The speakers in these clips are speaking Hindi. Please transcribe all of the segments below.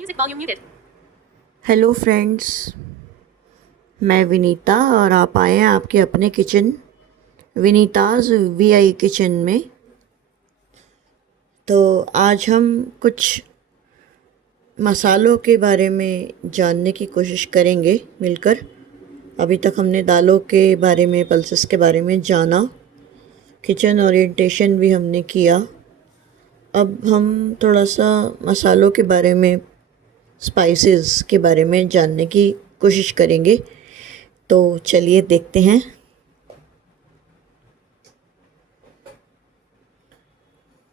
Music volume muted. Hello friends, मैं विनीता और आप आए हैं आपके अपने किचन विनीताज़ वीआई किचन में। तो आज हम कुछ मसालों के बारे में जानने की कोशिश करेंगे मिलकर। अभी तक हमने दालों के बारे में, पल्सेस के बारे में जाना, किचन ओरिएंटेशन भी हमने किया। अब हम थोड़ा सा मसालों के बारे में, स्पाइसेस के बारे में जानने की कोशिश करेंगे। तो चलिए देखते हैं।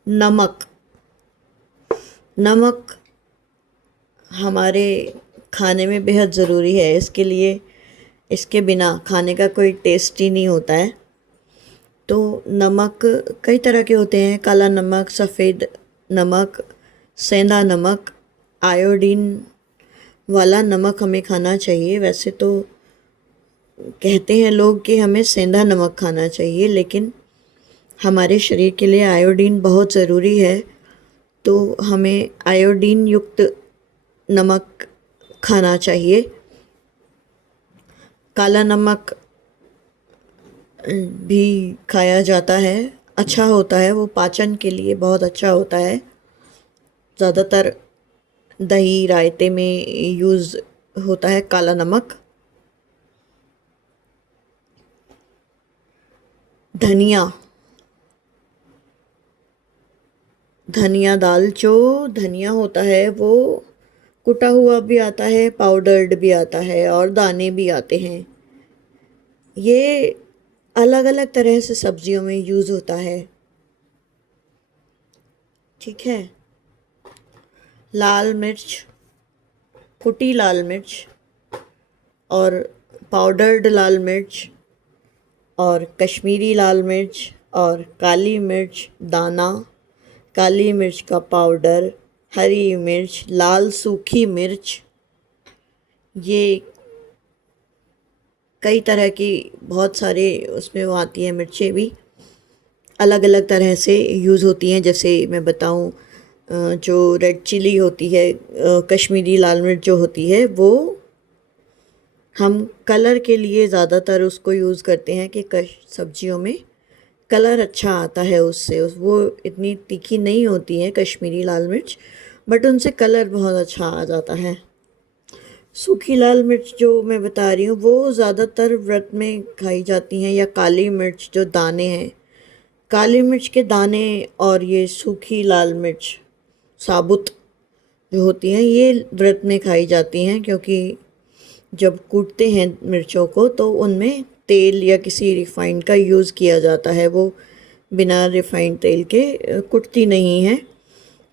नमक। नमक हमारे खाने में बेहद ज़रूरी है। इसके लिए, इसके बिना खाने का कोई टेस्ट ही नहीं होता है। तो नमक कई तरह के होते हैं: काला नमक, सफ़ेद नमक, सेंधा नमक। आयोडीन वाला नमक हमें खाना चाहिए। वैसे तो कहते हैं लोग कि हमें सेंधा नमक खाना चाहिए, लेकिन हमारे शरीर के लिए आयोडीन बहुत ज़रूरी है। तो हमें आयोडीन युक्त नमक खाना चाहिए। काला नमक भी खाया जाता है, अच्छा होता है, वो पाचन के लिए बहुत अच्छा होता है। ज़्यादातर दही रायते में यूज़ होता है काला नमक। धनिया। धनिया दाल, जो धनिया होता है वो कुटा हुआ भी आता है, पाउडर्ड भी आता है और दाने भी आते हैं। ये अलग अलग तरह से सब्जियों में यूज़ होता है। ठीक है। लाल मिर्च, कुटी लाल मिर्च और पाउडर्ड लाल मिर्च और कश्मीरी लाल मिर्च और काली मिर्च दाना, काली मिर्च का पाउडर, हरी मिर्च, लाल सूखी मिर्च, ये कई तरह की बहुत सारे उसमें वो आती है मिर्चें भी अलग अलग तरह से यूज़ होती हैं। जैसे मैं बताऊं, जो रेड चिली होती है, कश्मीरी लाल मिर्च जो होती है, वो हम कलर के लिए ज़्यादातर उसको यूज़ करते हैं कि सब्जियों में कलर अच्छा आता है उससे। वो इतनी तीखी नहीं होती है कश्मीरी लाल मिर्च, बट उनसे कलर बहुत अच्छा आ जाता है। सूखी लाल मिर्च जो मैं बता रही हूँ वो ज़्यादातर व्रत में खाई जाती हैं, या काली मिर्च जो दाने हैं, काली मिर्च के दाने और ये सूखी लाल मिर्च साबुत जो होती हैं, ये व्रत में खाई जाती हैं। क्योंकि जब कूटते हैं मिर्चों को तो उनमें तेल या किसी रिफाइंड का यूज़ किया जाता है। वो बिना रिफाइंड तेल के कुटती नहीं है,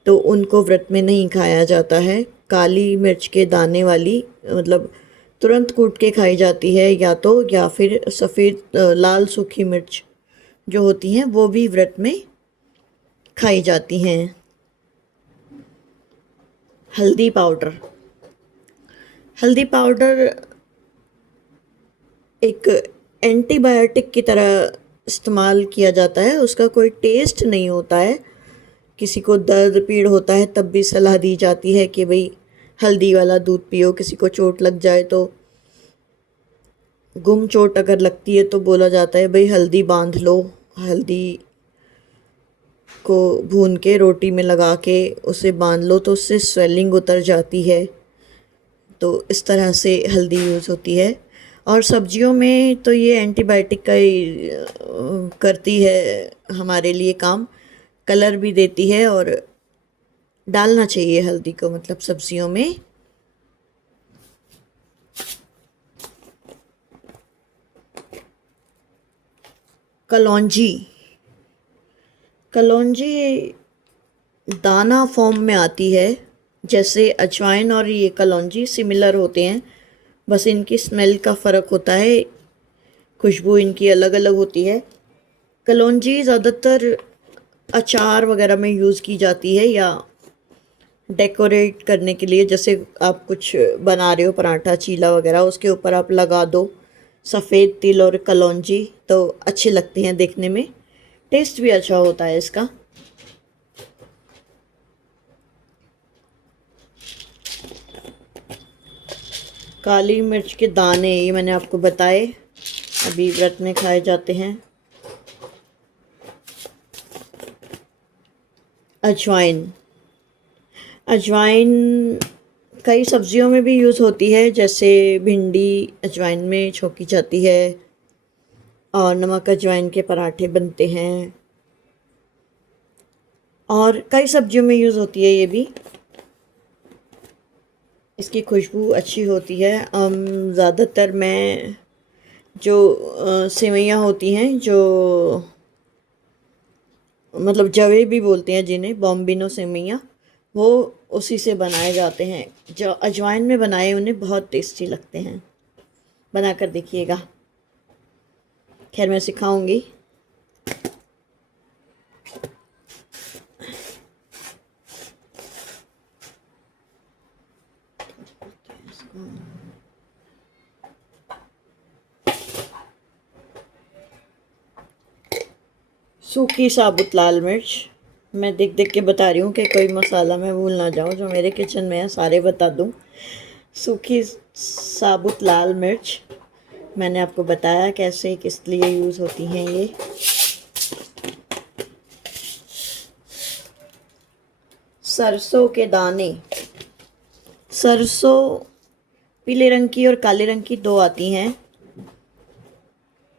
तो उनको व्रत में नहीं खाया जाता है। काली मिर्च के दाने वाली, मतलब तुरंत कूट के खाई जाती है, या फिर सफ़ेद लाल सूखी मिर्च जो होती हैं वो भी व्रत में खाई जाती हैं। हल्दी पाउडर। हल्दी पाउडर एक एंटीबायोटिक की तरह इस्तेमाल किया जाता है। उसका कोई टेस्ट नहीं होता है। किसी को दर्द पीड़ होता है तब भी सलाह दी जाती है कि भाई हल्दी वाला दूध पियो। किसी को चोट लग जाए तो, गुम चोट अगर लगती है तो बोला जाता है भाई हल्दी बांध लो। हल्दी को भून के रोटी में लगा के उसे बांध लो तो उससे स्वेलिंग उतर जाती है। तो इस तरह से हल्दी यूज़ होती है। और सब्जियों में तो ये एंटीबायोटिक का ही करती है हमारे लिए काम। कलर भी देती है, और डालना चाहिए हल्दी को, मतलब सब्जियों में। कलौंजी। कलौंजी दाना फॉर्म में आती है। जैसे अजवाइन और ये कलौंजी सिमिलर होते हैं, बस इनकी स्मेल का फ़र्क होता है, खुशबू इनकी अलग अलग होती है। कलौंजी ज़्यादातर अचार वगैरह में यूज़ की जाती है, या डेकोरेट करने के लिए। जैसे आप कुछ बना रहे हो, पराठा चीला वगैरह, उसके ऊपर आप लगा दो सफ़ेद तिल और कलौंजी, तो अच्छे लगते हैं देखने में। टेस्ट भी अच्छा होता है इसका। काली मिर्च के दाने, ये मैंने आपको बताए, अभी व्रत में खाए जाते हैं। अजवाइन, अजवाइन कई सब्जियों में भी यूज़ होती है, जैसे भिंडी अजवाइन में छोंकी जाती है और नमक अजवाइन के पराठे बनते हैं, और कई सब्जियों में यूज़ होती है ये भी। इसकी खुशबू अच्छी होती है। ज़्यादातर मैं जो सेवइयाँ होती हैं, जो मतलब जवे भी बोलते हैं जिन्हें, बॉम्बिनो सेवइयाँ, वो उसी से बनाए जाते हैं। जो अजवाइन में बनाए उन्हें बहुत टेस्टी लगते हैं, बना कर देखिएगा। खैर मैं सिखाऊंगी। सूखी साबुत लाल मिर्च, मैं देख देख के बता रही हूँ कि कोई मसाला मैं भूल ना जाऊँ, जो मेरे किचन में है सारे बता दूँ। सूखी साबुत लाल मिर्च मैंने आपको बताया कैसे किस लिए यूज़ होती हैं ये। सरसों के दाने, सरसों पीले रंग की और काले रंग की दो आती हैं।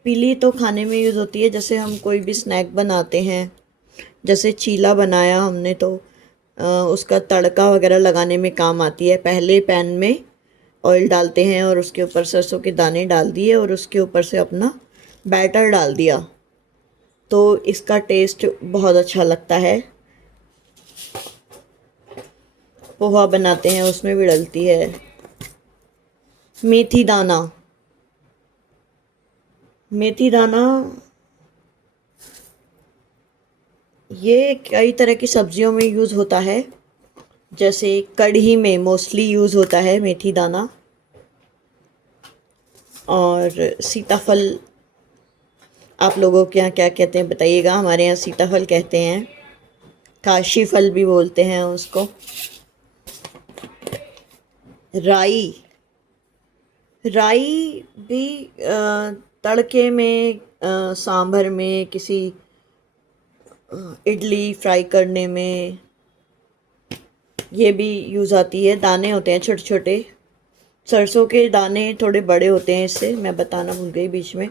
पीली तो खाने में यूज़ होती है, जैसे हम कोई भी स्नैक बनाते हैं, जैसे चीला बनाया हमने तो उसका तड़का वगैरह लगाने में काम आती है। पहले पैन में ऑयल डालते हैं और उसके ऊपर सरसों के दाने डाल दिए और उसके ऊपर से अपना बैटर डाल दिया, तो इसका टेस्ट बहुत अच्छा लगता है। पोहा बनाते हैं उसमें भी डलती है। मेथी दाना, मेथी दाना ये कई तरह की सब्जियों में यूज़ होता है, जैसे कढ़ी में मोस्टली यूज़ होता है मेथी दाना। और सीताफल, आप लोगों के यहाँ क्या कहते हैं बताइएगा, हमारे यहाँ सीताफल कहते हैं, काशी फल भी बोलते हैं उसको। राई, राई भी तड़के में, सांभर में, किसी इडली फ्राई करने में ये भी यूज़ आती है। दाने होते हैं छोटे छोटे, सरसों के दाने थोड़े बड़े होते हैं, इससे मैं बताना भूल गई बीच में।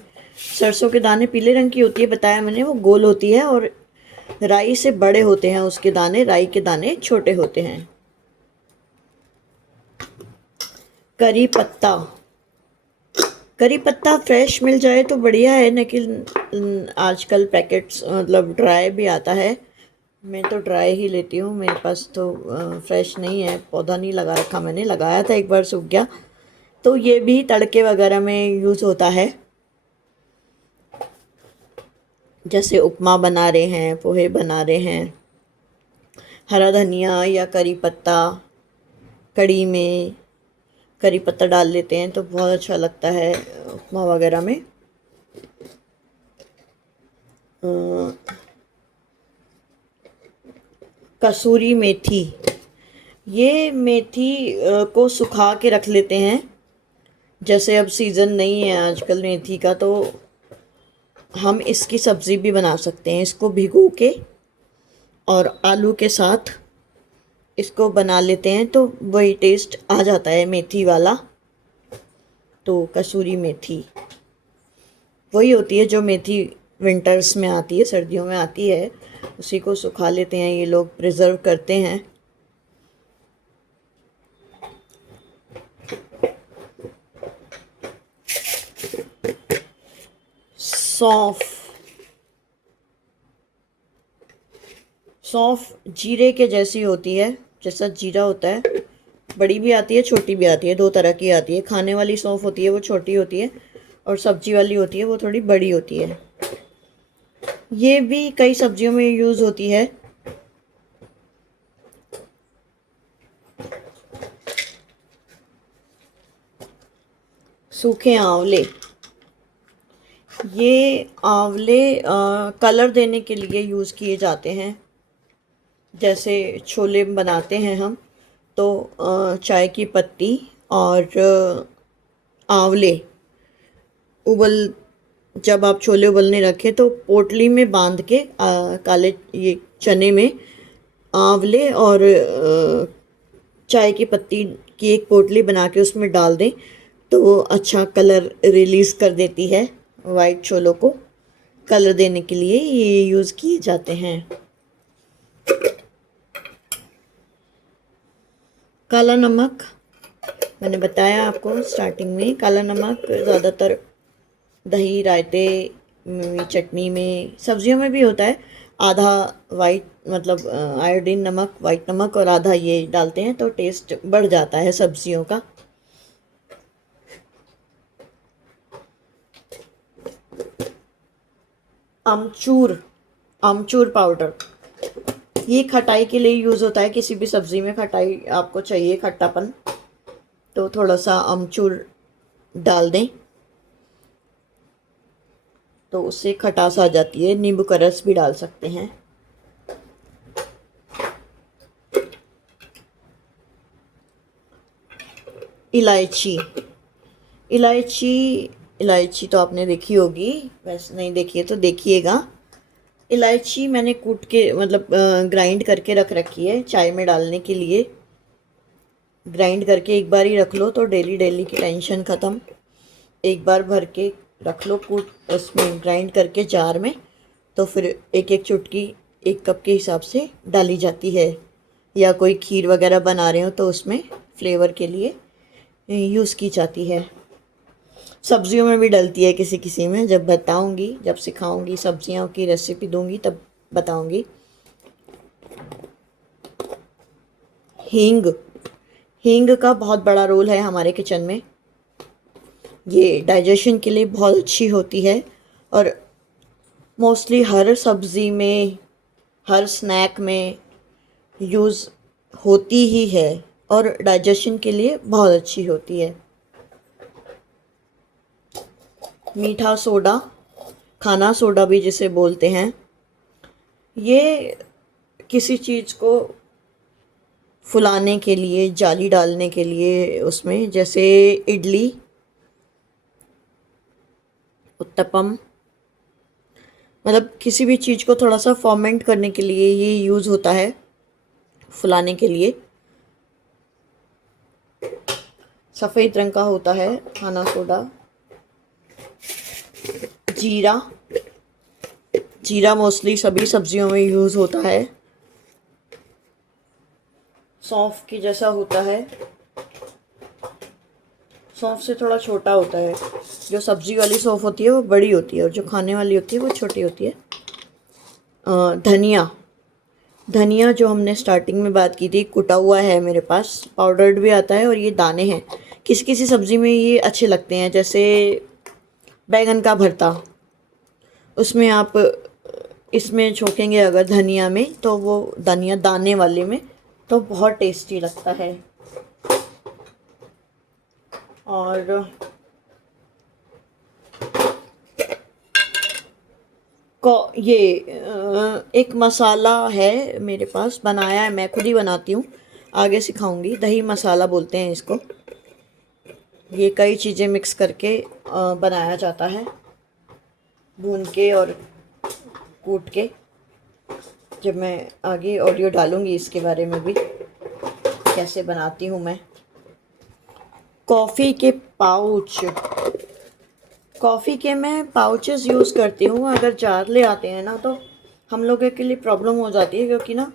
सरसों के दाने पीले रंग की होती है, बताया मैंने, वो गोल होती है, और राई से बड़े होते हैं उसके दाने, राई के दाने छोटे होते हैं। करी पत्ता, करी पत्ता फ्रेश मिल जाए तो बढ़िया है, लेकिन आजकल पैकेट्स मतलब ड्राई भी आता है। मैं तो ड्राई ही लेती हूँ, मेरे पास तो फ्रेश नहीं है, पौधा नहीं लगा रखा मैंने, लगाया था एक बार सूख गया। तो ये भी तड़के वगैरह में यूज़ होता है, जैसे उपमा बना रहे हैं, पोहे बना रहे हैं। हरा धनिया या करी पत्ता, कढ़ी में करी पत्ता डाल लेते हैं तो बहुत अच्छा लगता है उपमा वगैरह में। कसूरी मेथी, ये मेथी को सुखा के रख लेते हैं, जैसे अब सीज़न नहीं है आजकल मेथी का, तो हम इसकी सब्ज़ी भी बना सकते हैं। इसको भिगो के और आलू के साथ इसको बना लेते हैं तो वही टेस्ट आ जाता है मेथी वाला। तो कसूरी मेथी वही होती है जो मेथी विंटर्स में आती है, सर्दियों में आती है, उसी को सुखा लेते हैं ये लोग, प्रिजर्व करते हैं। सौंफ, सौंफ जीरे के जैसी होती है, जैसा जीरा होता है, बड़ी भी आती है छोटी भी आती है, दो तरह की आती है। खाने वाली सौंफ होती है वो छोटी होती है, और सब्जी वाली होती है वो थोड़ी बड़ी होती है। ये भी कई सब्जियों में यूज़ होती है। सूखे आंवले, ये आंवले कलर देने के लिए यूज़ किए जाते हैं, जैसे छोले बनाते हैं हम तो चाय की पत्ती और आंवले उबल जब आप छोले उबलने रखें तो पोटली में बांध के काले ये चने में आंवले और चाय की पत्ती की एक पोटली बना के उसमें डाल दें तो वो अच्छा कलर रिलीज़ कर देती है। वाइट छोलों को कलर देने के लिए ये यूज़ किए जाते हैं। काला नमक मैंने बताया आपको स्टार्टिंग में, काला नमक ज़्यादातर दही, रायते, चटनी में, सब्जियों में भी होता है। आधा वाइट मतलब आयोडीन नमक, वाइट नमक और आधा ये डालते हैं तो टेस्ट बढ़ जाता है सब्जियों का। अमचूर, अमचूर पाउडर ये खटाई के लिए यूज़ होता है। किसी भी सब्ज़ी में खटाई आपको चाहिए, खट्टापन, तो थोड़ा सा अमचूर डाल दें तो उससे खटास आ जाती है। नींबू का रस भी डाल सकते हैं। इलायची, इलायची इलायची तो आपने देखी होगी, वैसे नहीं देखी है तो देखिएगा। इलायची मैंने कूट के मतलब ग्राइंड करके रख रखी है चाय में डालने के लिए। ग्राइंड करके एक बार ही रख लो तो डेली डेली की टेंशन ख़त्म। एक बार भर के रख लो कूट उसमें ग्राइंड करके जार में, तो फिर एक एक चुटकी 1 कप के हिसाब से डाली जाती है। या कोई खीर वगैरह बना रहे हो तो उसमें फ्लेवर के लिए यूज़ की जाती है। सब्जियों में भी डलती है किसी किसी में, जब बताऊंगी, जब सिखाऊंगी, सब्जियों की रेसिपी दूंगी तब बताऊंगी। हींग, हींग का बहुत बड़ा रोल है हमारे किचन में। ये डाइजेशन के लिए बहुत अच्छी होती है और मोस्टली हर सब्ज़ी में, हर स्नैक में यूज़ होती ही है और डाइजेशन के लिए बहुत अच्छी होती है। मीठा सोडा, खाना सोडा भी जिसे बोलते हैं, ये किसी चीज़ को फुलाने के लिए, जाली डालने के लिए उसमें, जैसे इडली, उत्तपम, मतलब किसी भी चीज़ को थोड़ा सा फॉर्मेंट करने के लिए ये यूज़ होता है, फुलाने के लिए। सफ़ेद रंग का होता है खाना सोडा। जीरा, जीरा मोस्टली सभी सब्जियों में यूज़ होता है। सौंफ की जैसा होता है, सौंफ से थोड़ा छोटा होता है। जो सब्जी वाली सौंफ होती है वो बड़ी होती है और जो खाने वाली होती है वो छोटी होती है। धनिया, धनिया जो हमने स्टार्टिंग में बात की थी, कुटा हुआ है मेरे पास, पाउडर्ड भी आता है और ये दाने हैं। किसी किसी सब्ज़ी में ये अच्छे लगते हैं, जैसे बैंगन का भरता, उसमें आप इसमें छोकेंगे अगर धनिया में तो वो धनिया दाने वाले में तो बहुत टेस्टी लगता है। और ये एक मसाला है मेरे पास, बनाया है, मैं खुद ही बनाती हूँ, आगे सिखाऊंगी। दही मसाला बोलते हैं इसको। ये कई चीज़ें मिक्स करके बनाया जाता है, भून के और कूट के। जब मैं आगे ऑडियो डालूंगी इसके बारे में भी, कैसे बनाती हूँ मैं। कॉफ़ी के पाउच, कॉफ़ी के मैं पाउचेस यूज़ करती हूँ। अगर जार ले आते हैं ना तो हम लोगों के लिए प्रॉब्लम हो जाती है, क्योंकि ना